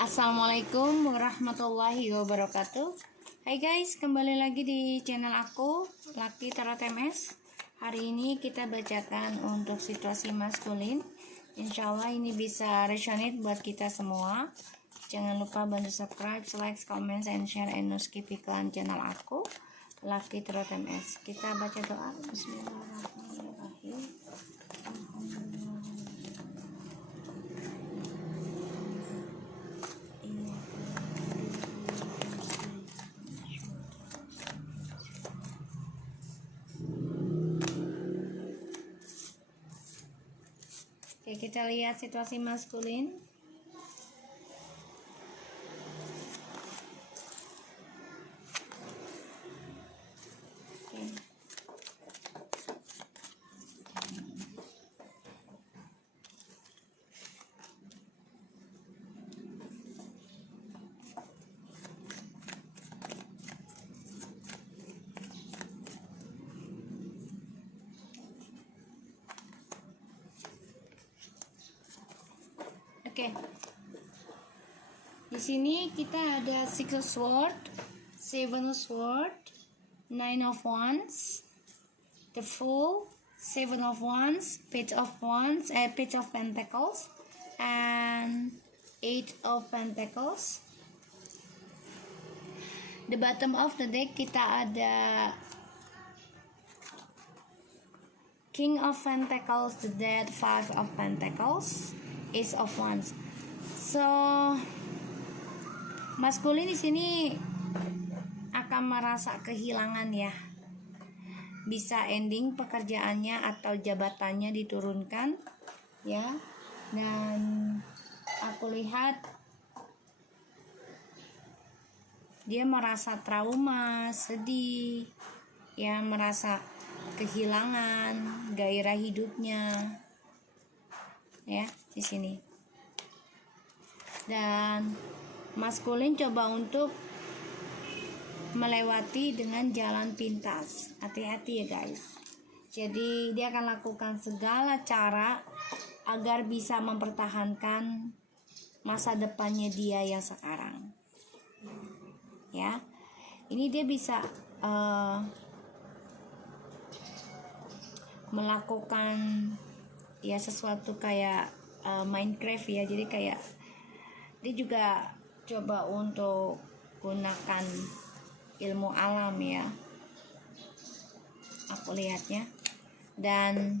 Assalamualaikum warahmatullahi wabarakatuh. Hai guys, kembali lagi di channel aku, Lucky Tarot MS. Hari ini kita bacakan untuk situasi maskulin. Insya Allah ini bisa resonate buat kita semua. Jangan lupa bantu subscribe, like, comment, and share, and no skip iklan channel aku, Lucky Tarot MS. Kita baca doa. Bismillahirrahmanirrahim. Oke, kita lihat situasi maskulin. Oke. Di sini kita ada Six of Swords, Seven of Swords, Nine of Wands, the Fool, Seven of Wands, Page of Wands, Page of Pentacles, and Eight of Pentacles. The bottom of the deck kita ada King of Pentacles, the Dead, Five of Pentacles, Ace of Wands. So, maskulin di sini akan merasa kehilangan ya. Bisa ending pekerjaannya atau jabatannya diturunkan ya. Dan aku lihat dia merasa trauma, sedih, ya, merasa kehilangan gairah hidupnya. Ya, di sini. Dan maskulin coba untuk melewati dengan jalan pintas. Hati-hati ya guys. Jadi dia akan lakukan segala cara agar bisa mempertahankan masa depannya dia yang sekarang. Ya. Ini dia bisa melakukan ya sesuatu kayak Minecraft ya, jadi kayak dia juga coba untuk gunakan ilmu alam ya, aku lihatnya. Dan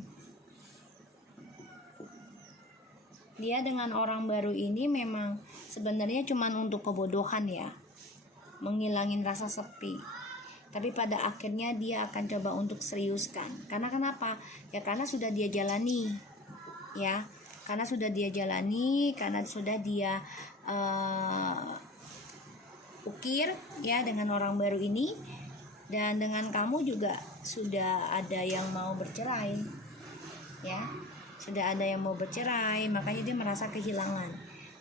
dia dengan orang baru ini memang sebenarnya cuman untuk kebodohan ya, menghilangin rasa sepi. Tapi pada akhirnya dia akan coba untuk seriuskan. Karena kenapa? Ya karena sudah dia jalani. Ya, karena sudah dia jalani, karena sudah dia ukir ya dengan orang baru ini. Dan dengan kamu juga sudah ada yang mau bercerai. Ya, sudah ada yang mau bercerai, makanya dia merasa kehilangan.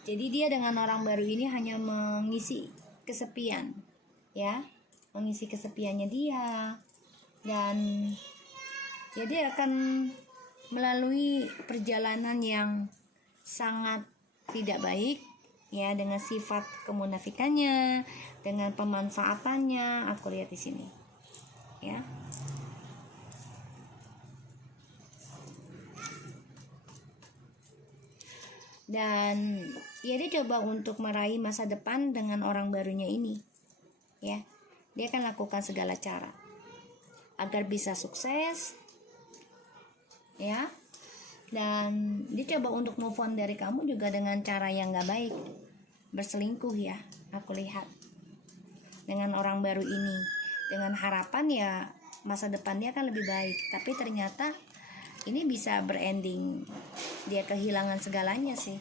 Jadi dia dengan orang baru ini hanya mengisi kesepian. Ya, mengisi kesepiannya dia, dan ya dia akan melalui perjalanan yang sangat tidak baik ya, dengan sifat kemunafikannya, dengan pemanfaatannya, aku lihat di sini ya. Dan ya dia coba untuk meraih masa depan dengan orang barunya ini ya. Dia akan lakukan segala cara agar bisa sukses ya. Dan dia coba untuk move on dari kamu juga dengan cara yang gak baik, berselingkuh ya, aku lihat dengan orang baru ini, dengan harapan ya masa depannya akan lebih baik. Tapi ternyata ini bisa berending dia kehilangan segalanya sih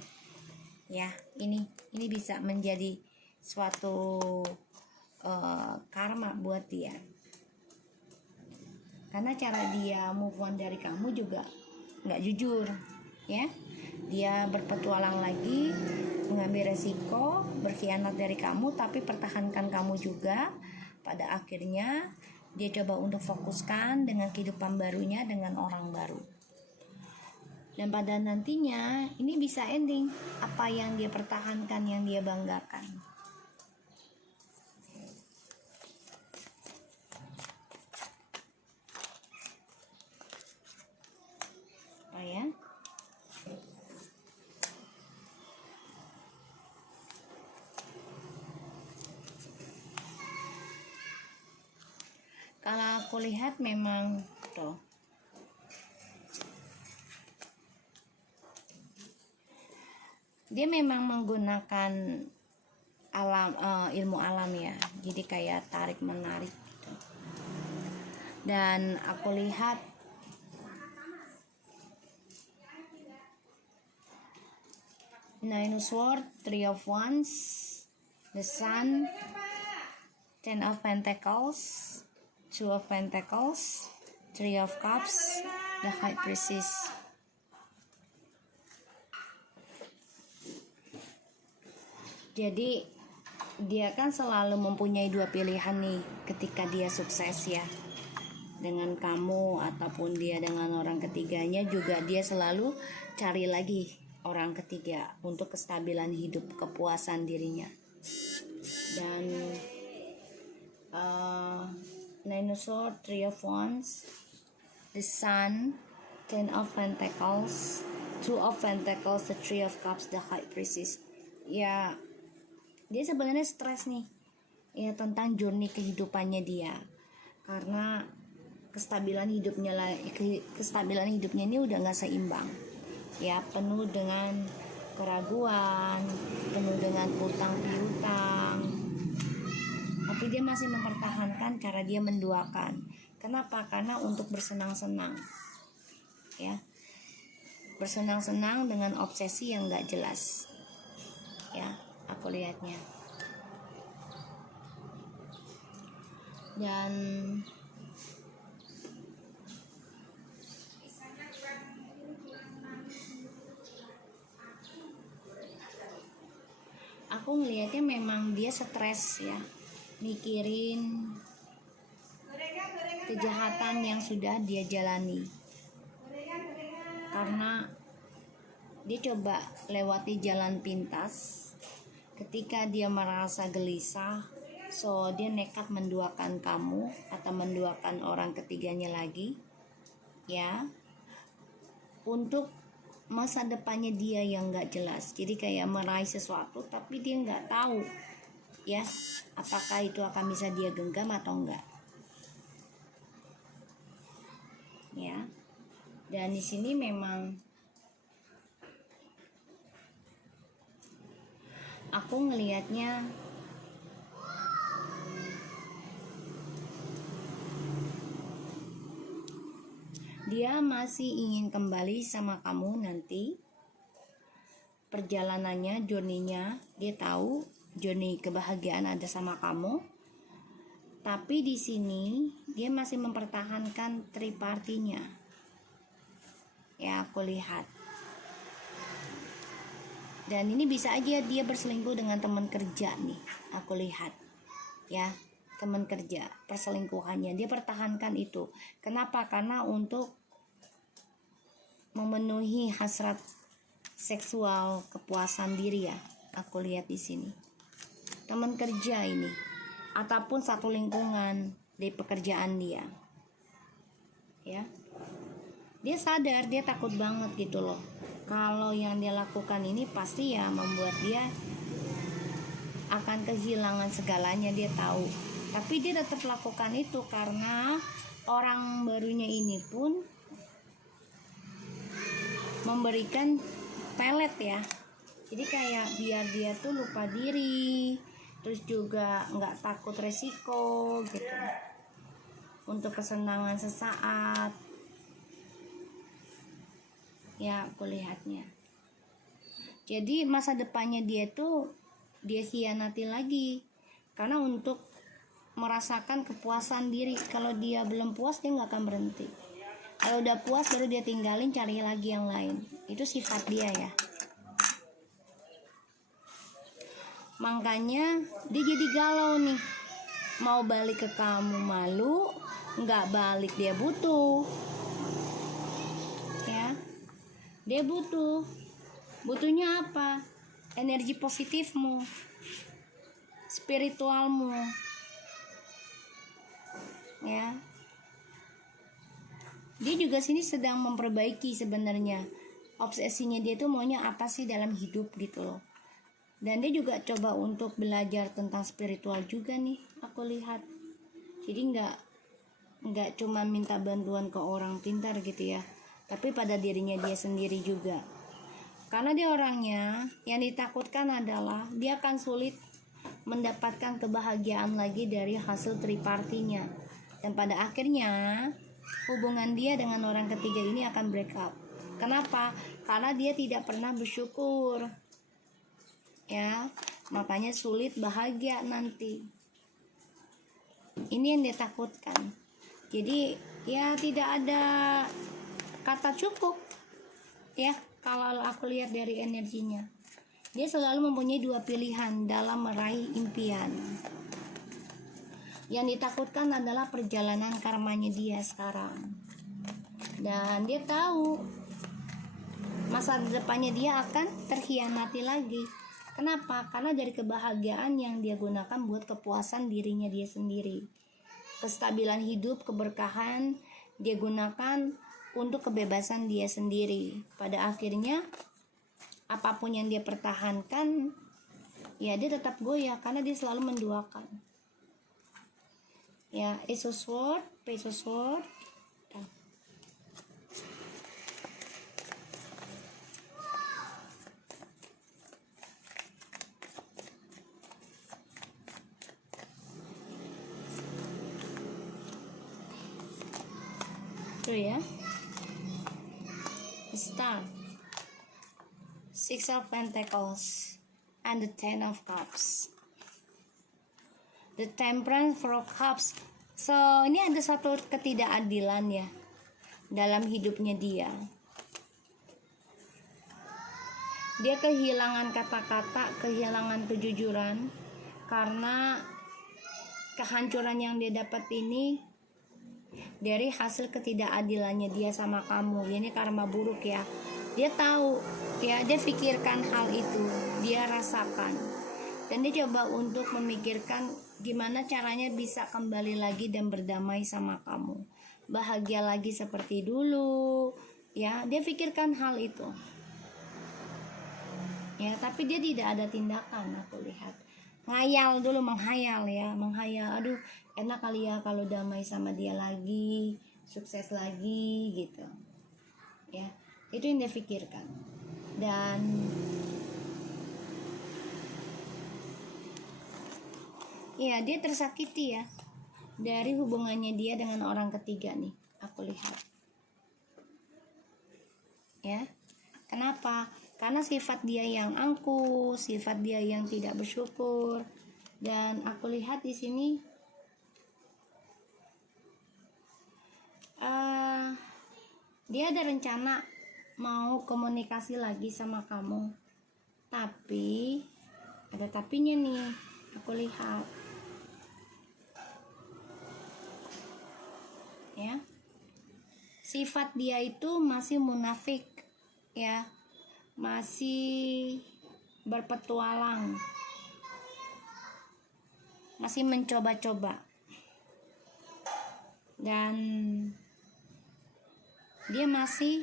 ya. Ini bisa menjadi suatu karma buat dia, karena cara dia move on dari kamu juga nggak jujur ya. Dia berpetualang lagi, mengambil resiko, berkhianat dari kamu, tapi pertahankan kamu juga. Pada akhirnya dia coba untuk fokuskan dengan kehidupan barunya dengan orang baru. Dan pada nantinya ini bisa ending apa yang dia pertahankan, yang dia banggakan. Apa ya? Kalau aku lihat memang tuh, dia memang menggunakan alam, ilmu alam ya, jadi kayak tarik menarik gitu. Dan aku lihat Nine of Swords, Three of Wands, the Sun, Ten of Pentacles, Two of Pentacles, Three of Cups, the High Priestess. Jadi dia kan selalu mempunyai dua pilihan nih ketika dia sukses ya, dengan kamu ataupun dia dengan orang ketiganya, juga dia selalu cari lagi orang ketiga untuk kestabilan hidup, kepuasan dirinya. Dan Nine of Swords, Three of Wands, the Sun, Ten of Pentacles, Two of Pentacles, the Three of Cups, the High Priestess. Ya, dia sebenarnya stres nih ya tentang journey kehidupannya dia, karena kestabilan hidupnya ini udah nggak seimbang ya, penuh dengan keraguan, penuh dengan utang piutang, tapi dia masih mempertahankan cara dia menduakan. Kenapa? Karena untuk bersenang-senang ya, bersenang-senang dengan obsesi yang nggak jelas ya, aku lihatnya. Dan aku ngelihatnya memang dia stres ya, mikirin kejahatan yang sudah dia jalani, karena dia coba lewati jalan pintas. Ketika dia merasa gelisah, so dia nekat menduakan kamu atau menduakan orang ketiganya lagi ya, untuk masa depannya dia yang gak jelas. Jadi kayak meraih sesuatu tapi dia gak tahu ya apakah itu akan bisa dia genggam atau enggak ya. Dan di sini memang aku ngelihatnya dia masih ingin kembali sama kamu nanti. Perjalanannya, journey-nya, dia tahu journey kebahagiaan ada sama kamu. Tapi di sini dia masih mempertahankan tripartinya. Ya, aku lihat. Dan ini bisa aja dia berselingkuh dengan teman kerja nih, aku lihat ya, teman kerja, perselingkuhannya dia pertahankan itu. Kenapa? Karena untuk memenuhi hasrat seksual, kepuasan diri ya, aku lihat di sini. Teman kerja ini ataupun satu lingkungan di pekerjaan dia ya, dia sadar, dia takut banget gitu loh, kalau yang dia lakukan ini pasti ya membuat dia akan kehilangan segalanya, dia tahu. Tapi dia tetap lakukan itu karena orang barunya ini pun memberikan pelet ya. Jadi kayak biar dia tuh lupa diri, terus juga nggak takut resiko gitu, untuk kesenangan sesaat ya, aku lihatnya. Jadi masa depannya dia tuh dia hianati lagi, karena untuk merasakan kepuasan diri. Kalau dia belum puas dia nggak akan berhenti. Kalau udah puas baru dia tinggalin, cari lagi yang lain. Itu sifat dia ya. Makanya dia jadi galau nih, mau balik ke kamu malu, nggak balik dia butuh ya. Dia butuhnya apa? Energi positifmu, spiritualmu, ya. Dia juga sini sedang memperbaiki sebenarnya. Obsesinya dia tuh maunya apa sih dalam hidup gitu loh. Dan dia juga coba untuk belajar tentang spiritual juga nih, aku lihat. Jadi nggak cuma minta bantuan ke orang pintar gitu ya, tapi pada dirinya dia sendiri juga. Karena dia orangnya yang ditakutkan adalah dia akan sulit mendapatkan kebahagiaan lagi dari hasil tripartinya. Dan pada akhirnya hubungan dia dengan orang ketiga ini akan break up. Kenapa? Karena dia tidak pernah bersyukur. Ya, makanya sulit bahagia nanti. Ini yang dia takutkan. Jadi ya tidak ada kata cukup. Ya, kalau aku lihat dari energinya. Dia selalu mempunyai dua pilihan dalam meraih impian. Yang ditakutkan adalah perjalanan karmanya dia sekarang. Dan dia tahu masa depannya dia akan terhianati lagi. Kenapa? Karena dari kebahagiaan yang dia gunakan buat kepuasan dirinya dia sendiri. Kestabilan hidup, keberkahan dia gunakan untuk kebebasan dia sendiri. Pada akhirnya apapun yang dia pertahankan, ya dia tetap goyah karena dia selalu menduakan. Ya, Ace of Swords, Page of Swords. Tuh ya. Star, Six of Pentacles, and the Ten of Cups. The Temperance, Four of Cups. So ini ada satu ketidakadilan ya dalam hidupnya dia. Dia kehilangan kata-kata, kehilangan kejujuran karena kehancuran yang dia dapat ini dari hasil ketidakadilannya dia sama kamu. Ini karma buruk ya. Dia tahu ya, dia pikirkan hal itu, dia rasakan. Dan dia coba untuk memikirkan gimana caranya bisa kembali lagi dan berdamai sama kamu, bahagia lagi seperti dulu ya. Dia pikirkan hal itu ya, tapi dia tidak ada tindakan. Aku lihat ngayal dulu, menghayal ya, menghayal, aduh enak kali ya kalau damai sama dia lagi, sukses lagi gitu ya. Itu yang dia pikirkan. Dan ya, dia tersakiti ya dari hubungannya dia dengan orang ketiga nih, aku lihat. Ya. Kenapa? Karena sifat dia yang angkuh, sifat dia yang tidak bersyukur. Dan aku lihat di sini dia ada rencana mau komunikasi lagi sama kamu. Tapi ada tapinya nih, aku lihat. Ya, sifat dia itu masih munafik ya, masih berpetualang, masih mencoba-coba, dan dia masih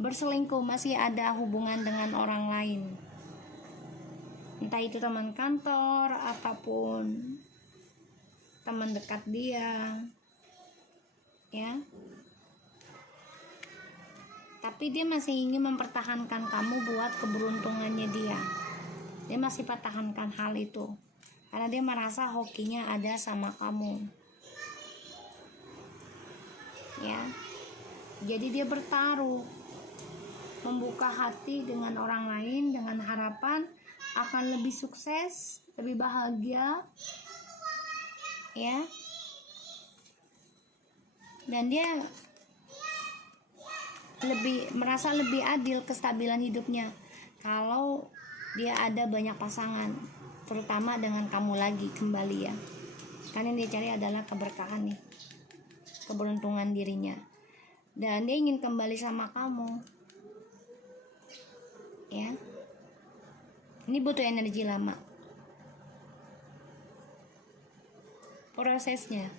berselingkuh, masih ada hubungan dengan orang lain, entah itu teman kantor ataupun teman dekat dia ya. Tapi dia masih ingin mempertahankan kamu buat keberuntungannya dia. Dia masih pertahankan hal itu karena dia merasa hokinya ada sama kamu ya. Jadi dia bertaruh, membuka hati dengan orang lain dengan harapan akan lebih sukses, lebih bahagia ya. Dan dia merasa lebih adil kestabilan hidupnya kalau dia ada banyak pasangan, terutama dengan kamu lagi kembali ya. Karena yang dia cari adalah keberkahan nih, keberuntungan dirinya. Dan dia ingin kembali sama kamu Ya, ini butuh energi lama prosesnya.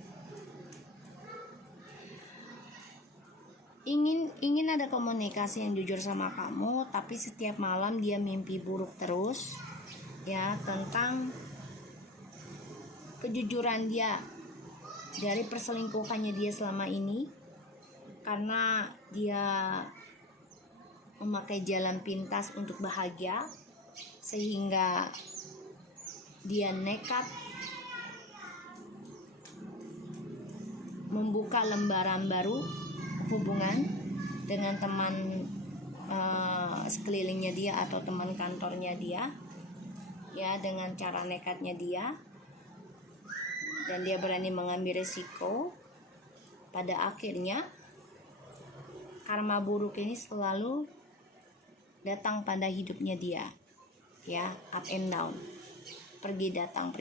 Ingin ada komunikasi yang jujur sama kamu, tapi setiap malam dia mimpi buruk terus, ya, tentang kejujuran dia dari perselingkuhannya dia selama ini, karena dia memakai jalan pintas untuk bahagia, sehingga dia nekat membuka lembaran baru hubungan dengan teman sekelilingnya dia atau teman kantornya dia, ya, dengan cara nekatnya dia, dan dia berani mengambil risiko. Pada akhirnya karma buruk ini selalu datang pada hidupnya dia, ya, up and down, pergi datang,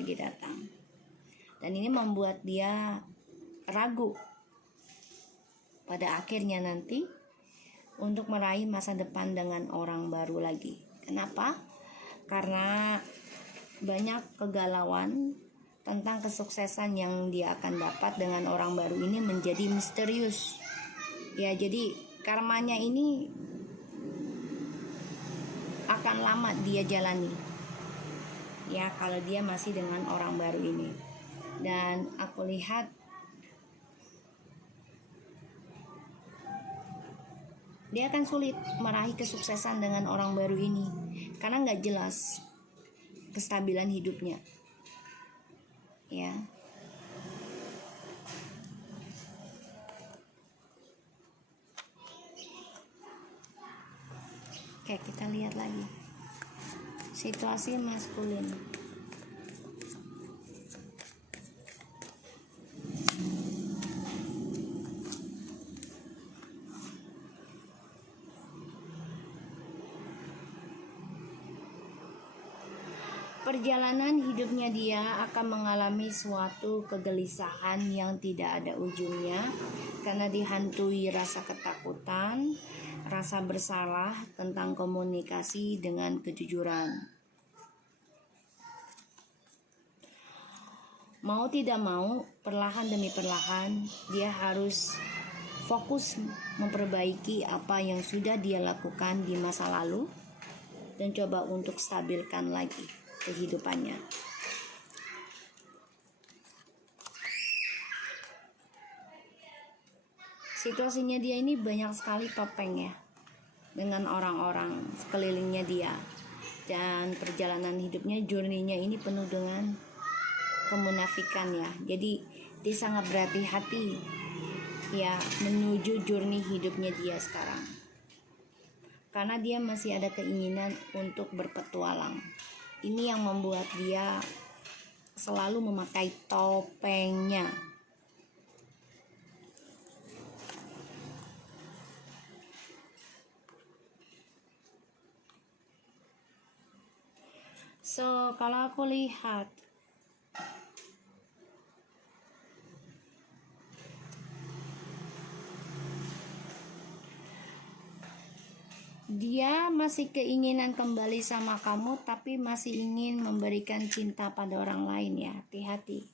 dan ini membuat dia ragu pada akhirnya nanti untuk meraih masa depan dengan orang baru lagi. Kenapa? Karena banyak kegalauan tentang kesuksesan yang dia akan dapat dengan orang baru ini menjadi misterius. Ya, jadi karmanya ini akan lama dia jalani, ya, kalau dia masih dengan orang baru ini. Dan aku lihat dia akan sulit meraih kesuksesan dengan orang baru ini karena nggak jelas kestabilan hidupnya, ya. Oke, kita lihat lagi situasi maskulin. Perjalanan hidupnya dia akan mengalami suatu kegelisahan yang tidak ada ujungnya karena dihantui rasa ketakutan, rasa bersalah tentang komunikasi dengan kejujuran. Mau tidak mau, perlahan demi perlahan, dia harus fokus memperbaiki apa yang sudah dia lakukan di masa lalu dan coba untuk stabilkan lagi kehidupannya. Situasinya dia ini banyak sekali topeng, ya, dengan orang-orang sekelilingnya dia, dan perjalanan hidupnya, journey-nya ini penuh dengan kemunafikan, ya. Jadi dia sangat berhati-hati, ya, menuju journey hidupnya dia sekarang, karena dia masih ada keinginan untuk berpetualang. Ini yang membuat dia selalu memakai topengnya. So, kalau aku lihat dia masih keinginan kembali sama kamu, tapi masih ingin memberikan cinta pada orang lain, ya. Hati-hati.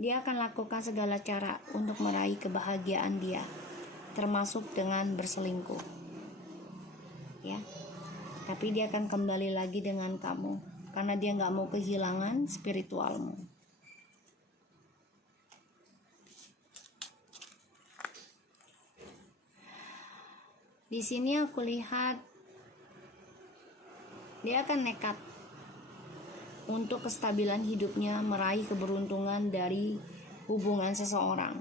Dia akan lakukan segala cara untuk meraih kebahagiaan dia, termasuk dengan berselingkuh, ya. Tapi dia akan kembali lagi dengan kamu karena dia nggak mau kehilangan spiritualmu. Di sini aku lihat dia akan nekat untuk kestabilan hidupnya, meraih keberuntungan dari hubungan seseorang.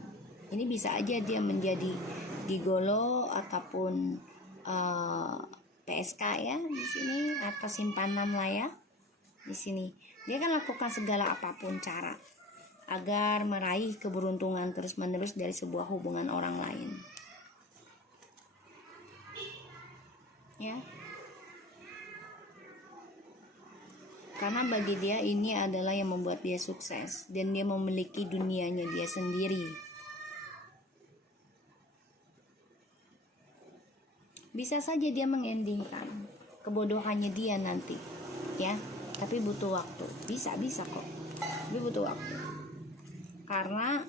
Ini bisa aja dia menjadi gigolo ataupun PSK, ya, di sini, atau simpanan lah, ya. Di sini dia akan lakukan segala apapun cara agar meraih keberuntungan terus-menerus dari sebuah hubungan orang lain, ya. Karena bagi dia ini adalah yang membuat dia sukses dan dia memiliki dunianya dia sendiri. Bisa saja dia mengendingkan kebodohannya dia nanti, ya. Tapi butuh waktu. Bisa kok. Tapi butuh waktu. Karena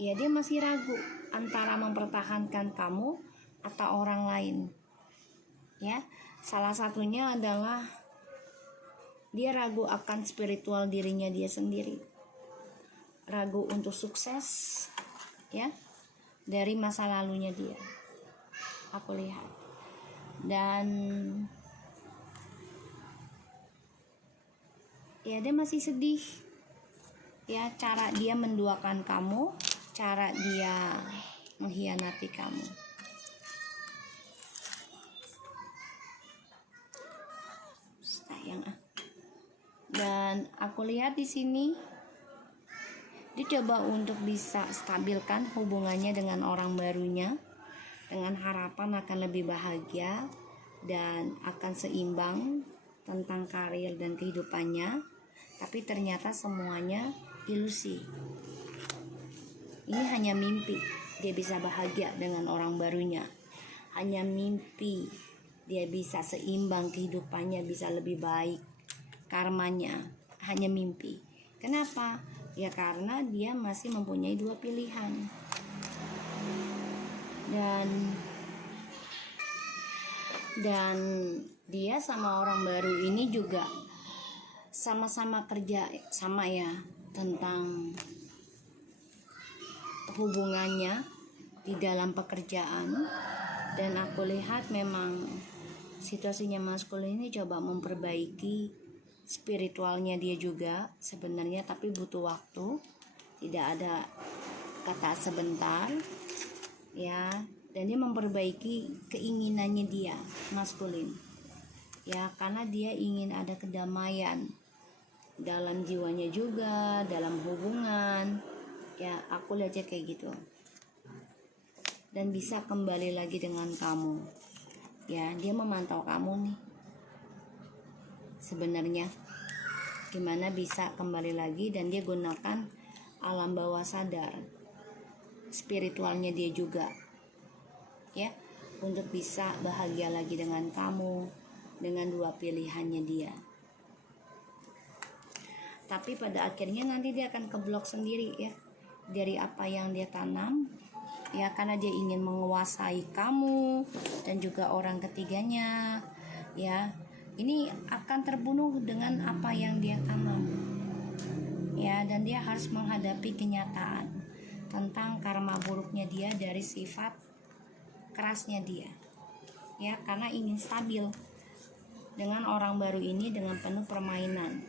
ya dia masih ragu antara mempertahankan kamu atau orang lain. Ya, salah satunya adalah dia ragu akan spiritual dirinya dia sendiri. Ragu untuk sukses, ya, dari masa lalunya dia. Aku lihat. Dan ya dia masih sedih. Ya, cara dia menduakan kamu, cara dia mengkhianati kamu. Sayang ah. Dan aku lihat di sini dia coba untuk bisa stabilkan hubungannya dengan orang barunya dengan harapan akan lebih bahagia dan akan seimbang tentang karir dan kehidupannya. Tapi ternyata semuanya ilusi. Ini hanya mimpi dia bisa bahagia dengan orang barunya. Hanya mimpi dia bisa seimbang kehidupannya, bisa lebih baik karmanya. Hanya mimpi. Kenapa? Ya karena dia masih mempunyai dua pilihan. Dan dia sama orang baru ini juga sama-sama kerja sama ya, tentang hubungannya di dalam pekerjaan. Dan aku lihat memang situasinya maskulin ini coba memperbaiki spiritualnya dia juga sebenarnya, tapi butuh waktu. Tidak ada kata sebentar, ya. Dan dia memperbaiki keinginannya dia maskulin, ya, karena dia ingin ada kedamaian dalam jiwanya juga, dalam hubungan, ya. Aku lihatnya kayak gitu. Dan bisa kembali lagi dengan kamu, ya. Dia memantau kamu nih sebenarnya gimana bisa kembali lagi. Dan dia gunakan alam bawah sadar spiritualnya dia juga, ya, untuk bisa bahagia lagi dengan kamu dengan dua pilihannya dia. Tapi pada akhirnya nanti dia akan keblok sendiri, ya, dari apa yang dia tanam, ya, karena dia ingin menguasai kamu dan juga orang ketiganya, ya. Ini akan terbunuh dengan apa yang dia tanam, ya. Dan dia harus menghadapi kenyataan tentang karma buruknya dia dari sifat kerasnya dia, ya, karena ingin stabil dengan orang baru ini dengan penuh permainan.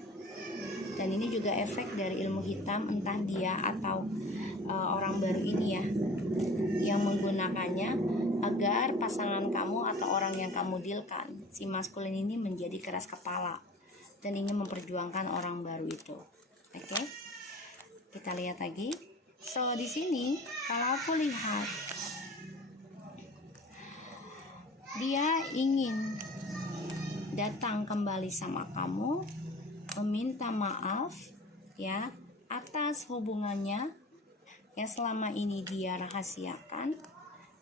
Dan ini juga efek dari ilmu hitam, entah dia atau orang baru ini, ya, yang menggunakannya agar pasangan kamu atau orang yang kamu dealkan, si maskulin ini, menjadi keras kepala dan ingin memperjuangkan orang baru itu. Oke, kita lihat lagi. So di sini kalau aku lihat dia ingin datang kembali sama kamu, meminta maaf, ya, atas hubungannya yang selama ini dia rahasiakan,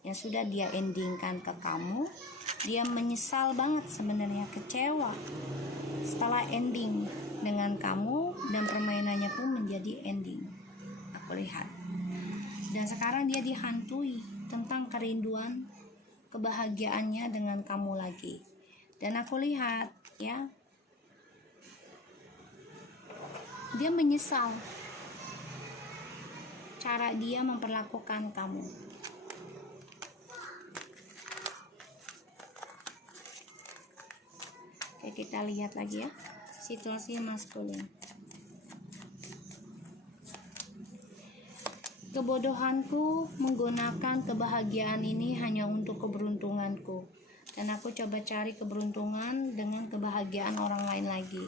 yang sudah dia endingkan ke kamu. Dia menyesal banget sebenarnya, kecewa setelah ending dengan kamu, dan permainannya pun menjadi ending, aku lihat. Dan sekarang dia dihantui tentang kerinduan kebahagiaannya dengan kamu lagi. Dan aku lihat, ya, dia menyesal cara dia memperlakukan kamu. Oke, kita lihat lagi, ya, situasi maskulin. Kebodohanku menggunakan kebahagiaan ini hanya untuk keberuntunganku, dan aku coba cari keberuntungan dengan kebahagiaan orang lain lagi,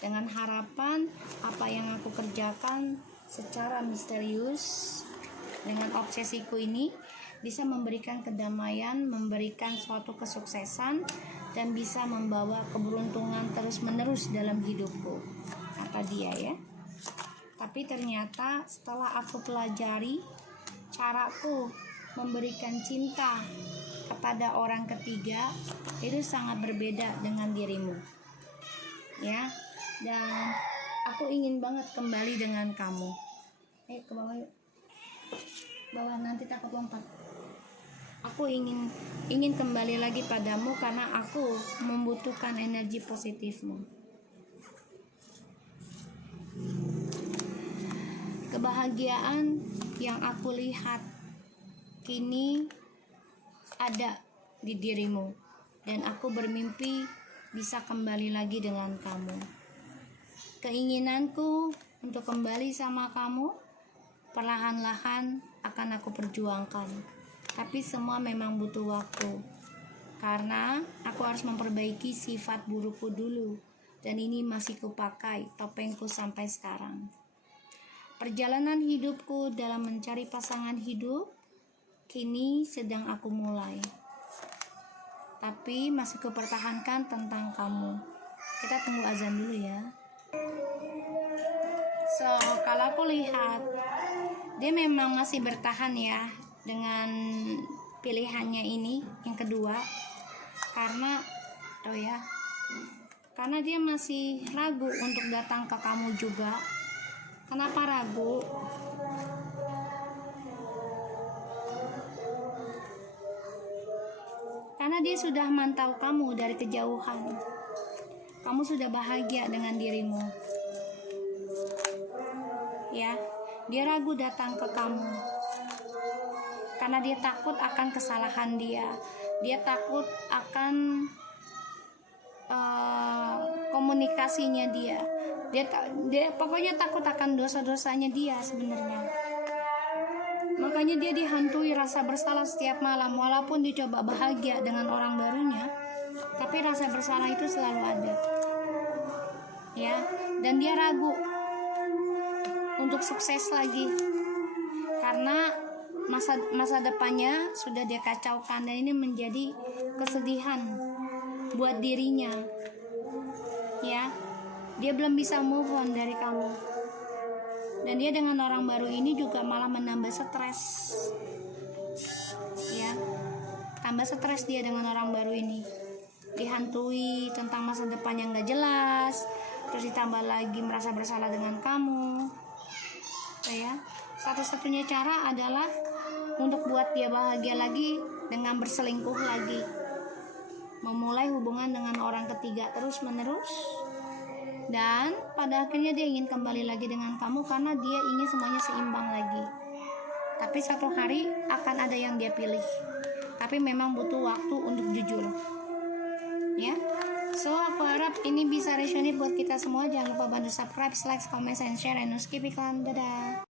dengan harapan apa yang aku kerjakan secara misterius dengan obsesiku ini bisa memberikan kedamaian, memberikan suatu kesuksesan, dan bisa membawa keberuntungan terus-menerus dalam hidupku, kata dia, ya. Tapi ternyata setelah aku pelajari caraku memberikan cinta kepada orang ketiga itu sangat berbeda dengan dirimu, ya. Dan aku ingin banget kembali dengan kamu. Ke bawah yuk. Bawah, nanti takut lompat. Aku ingin kembali lagi padamu karena aku membutuhkan energi positifmu. Kebahagiaan yang aku lihat kini ada di dirimu, dan aku bermimpi bisa kembali lagi dengan kamu. Keinginanku untuk kembali sama kamu perlahan-lahan akan aku perjuangkan, tapi semua memang butuh waktu, karena aku harus memperbaiki sifat burukku dulu, dan ini masih kupakai topengku sampai sekarang. Perjalanan hidupku dalam mencari pasangan hidup kini sedang aku mulai, tapi masih kupertahankan tentang kamu. Kita tunggu azan dulu ya. So, kalau aku lihat dia memang masih bertahan ya dengan pilihannya ini yang kedua, karena karena dia masih ragu untuk datang ke kamu juga. Kenapa ragu? Karena dia sudah mantau kamu dari kejauhan. Kamu sudah bahagia dengan dirimu. Ya, dia ragu datang ke kamu. Karena dia takut akan kesalahan dia. Dia takut akan komunikasinya dia. Dia pokoknya takut akan dosa-dosanya dia sebenarnya. Makanya dia dihantui rasa bersalah setiap malam. Walaupun dia coba bahagia dengan orang barunya, tapi rasa bersalah itu selalu ada. Ya, dan dia ragu untuk sukses lagi. Karena masa depannya sudah dia kacaukan, dan ini menjadi kesedihan buat dirinya. Ya, dia belum bisa move on dari kamu, dan dia dengan orang baru ini juga malah menambah stres. Ya, tambah stres dia dengan orang baru ini, dihantui tentang masa depan yang gak jelas, terus ditambah lagi merasa bersalah dengan kamu. Ya, satu-satunya cara adalah untuk buat dia bahagia lagi dengan berselingkuh lagi, memulai hubungan dengan orang ketiga terus menerus, dan pada akhirnya dia ingin kembali lagi dengan kamu karena dia ingin semuanya seimbang lagi. Tapi satu hari akan ada yang dia pilih, tapi memang butuh waktu untuk jujur. Ya, so aku harap ini bisa resonate buat kita semua. Jangan lupa bantu subscribe, like, comment, and share, and skip iklan. Dadah.